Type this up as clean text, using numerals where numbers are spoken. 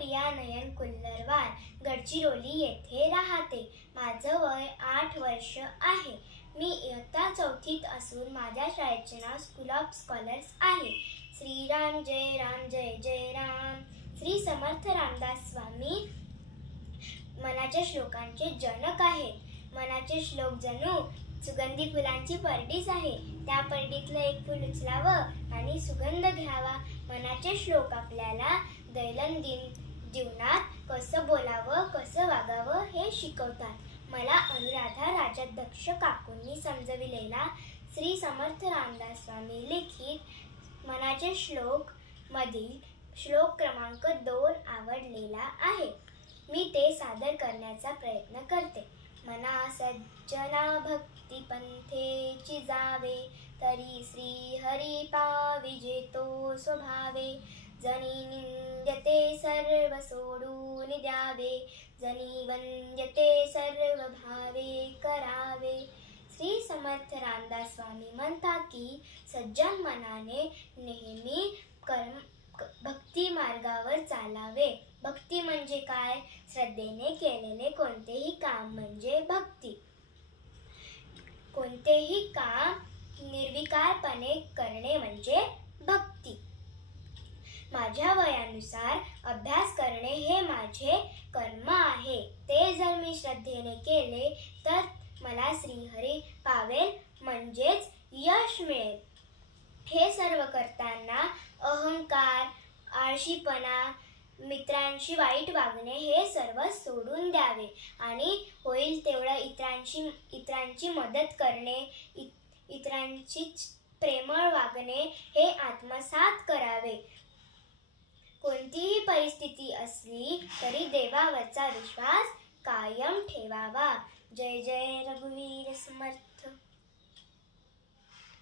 प्रिया नयन कुल्लरवार, गडचिरोली येथे राहते. माझं वय 8 वर्ष आहे. मी इयत्ता 4थीत असून माझ्या शाळेचे नाव स्कूल ऑफ स्कॉलर्स आहे. श्रीराम जय राम जय जय राम. श्री समर्थ रामदास स्वामी मनाच्या श्लोकांचे जनक आहेत. मनाचे श्लोक जणू सुगंधी फुलांची परडीच आहे. त्या परडीतलं एक फूल उचलावं आणि सुगंध घ्यावा. मनाचे श्लोक आपल्याला दैनंदिन जीवनात कसं बोलावं, कसं वागावं हे शिकवतात. मला अनुराधा राजाध्यक्ष काकूंनी समजविलेला श्री समर्थ रामदास स्वामी लिखित मनाचे श्लोक मधील श्लोक क्रमांक 2 आवडलेला आहे. मी ते सादर करण्याचा प्रयत्न करते. मना सज्जना भक्ती पंथेची जावे, तरी श्री हरी पाविजेतो स्वभावे. जनी निंद्यते सर्व सोडून द्यावे, जनी वंद्यते सर्व भावे करावे. श्री समर्थ रामदास स्वामी म्हणतात की सज्जन मनाने नेहमी भक्ती मार्गावर चालावे. भक्ती म्हणजे काय? श्रद्धेने केलेले कोणतेही काम म्हणजे भक्ती. कोणतेही काम निर्विकारपणे करणे म्हणजे भक्ती. माझ्या वयानुसार अभ्यास करणे हे माझे कर्म आहे. ते जर मी श्रद्धेने केले तर मला श्रीहरी पावेल म्हणजेच यश मिळेल. हे सर्व करताना अहंकार, आळशीपणा, मित्रांशी वाईट वागणे हे सर्व सोडून द्यावे आणि होईल तेवढं इतरांची मदत करणे, इतरांची प्रेमळ वागणे हे आत्मसात करावे. कोणतीही परिस्थिती असली तरी देवावरचा विश्वास कायम ठेवावा. जय जय रघुवीर समर्थ.